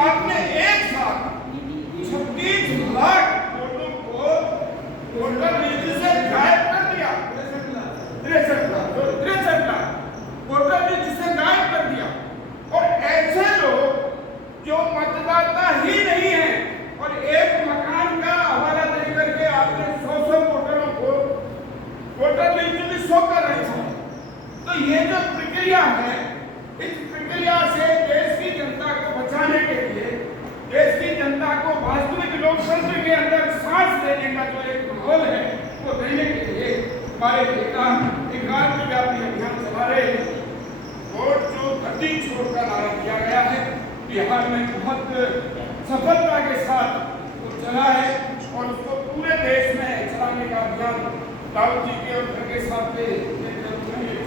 आपने एक साथ 26 लाख वोटों को वोटर लिस्ट से गायब कर दिया। 63 लाख वोटर लिस्ट से गायब कर दिया। और ऐसे लोग जो मतदाता ही नहीं है और एक मकान का हवाला दे करके आपने 100 वोटरों को वोटर लिस्ट में शो कर रहे थे। तो ये जो प्रक्रिया है, इस प्रक्रिया से देश की जनता को बचाने के लिए, देश की जनता को वास्तविक लोकतंत्र के अंदर सांस लेने का जो एक माहौल है वो देने के लिए हमारे नेता एक राष्ट्रव्यापी अभियान चला रहे हैं। वोट जो गद्दी छोड़ का नारा दिया गया है, बिहार में बहुत सफलता के साथ वो चला है और उसको पूरे देश में चलाने का अभियान राहुल जी के और खड़गे साहब के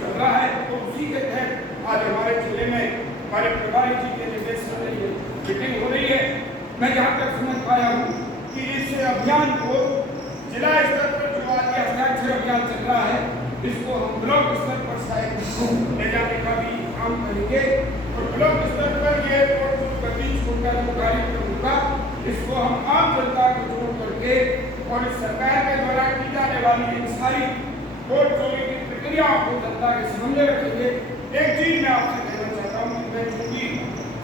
चल रहा है। तो उसी के तहत आज हमारे जिले में हमारे प्रभारी जी के निर्देशन में मीटिंग हो रही है। मैं जहाँ तक समझ पाया हूँ कि इस अभियान को जिला स्तर पर जो आज हस्ताक्षर अभियान चल रहा है, इसको हम ब्लॉक स्तर पर शायद ले जाने का भी काम करेंगे और ब्लॉक स्तर पर ये गद्दी छोड़ का जो कार्यक्रम होगा, इसको हम आम जनता को जोड़ करके और सरकार के द्वारा की जाने वाली इन सारी वोट चोरी की प्रक्रियाओं को जनता के सामने रखेंगे। एक चीज मैं आपसे कहना चाहता हूँ कि मैं चूंकि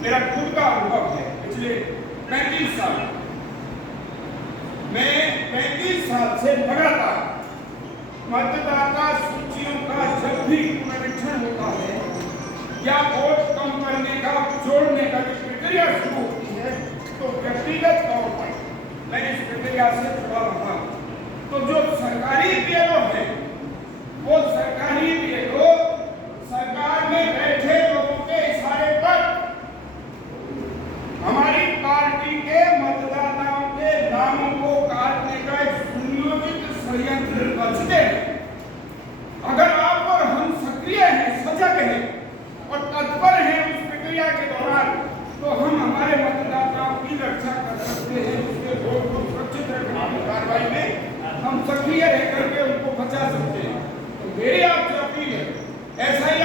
मेरा खुद का अनुभव है, पिछले 35 साल मैं 35 साल से लगातार मतदाता सूचियों का जब भी पुनरीक्षण होता है या वोट कम करने का जोड़ने का प्रक्रिया शुरू होती है, तो व्यक्तिगत तौर पर मैं इस प्रक्रिया से जुड़ा रहा। तो जो सरकारी बीएलओ है, वो सरकारी बीएलओ सरकार में बैठे लोगों के इशारे पर हमारी पार्टी के मतदाताओं के नामों को काटने का एक सुनियोजित षड्यंत्र रचते हैं। अगर आप और हम सक्रिय हैं, सजग हैं और तत्पर हैं उस प्रक्रिया के दौरान, तो हम हमारे मतदाताओं की रक्षा कर सकते हैं। उसके वोट को सुरक्षित रखने की कार्रवाई में हम सक्रिय रह करके उनको बचा सकते हैं। तो मेरी आपसे अपील है, ऐसा ही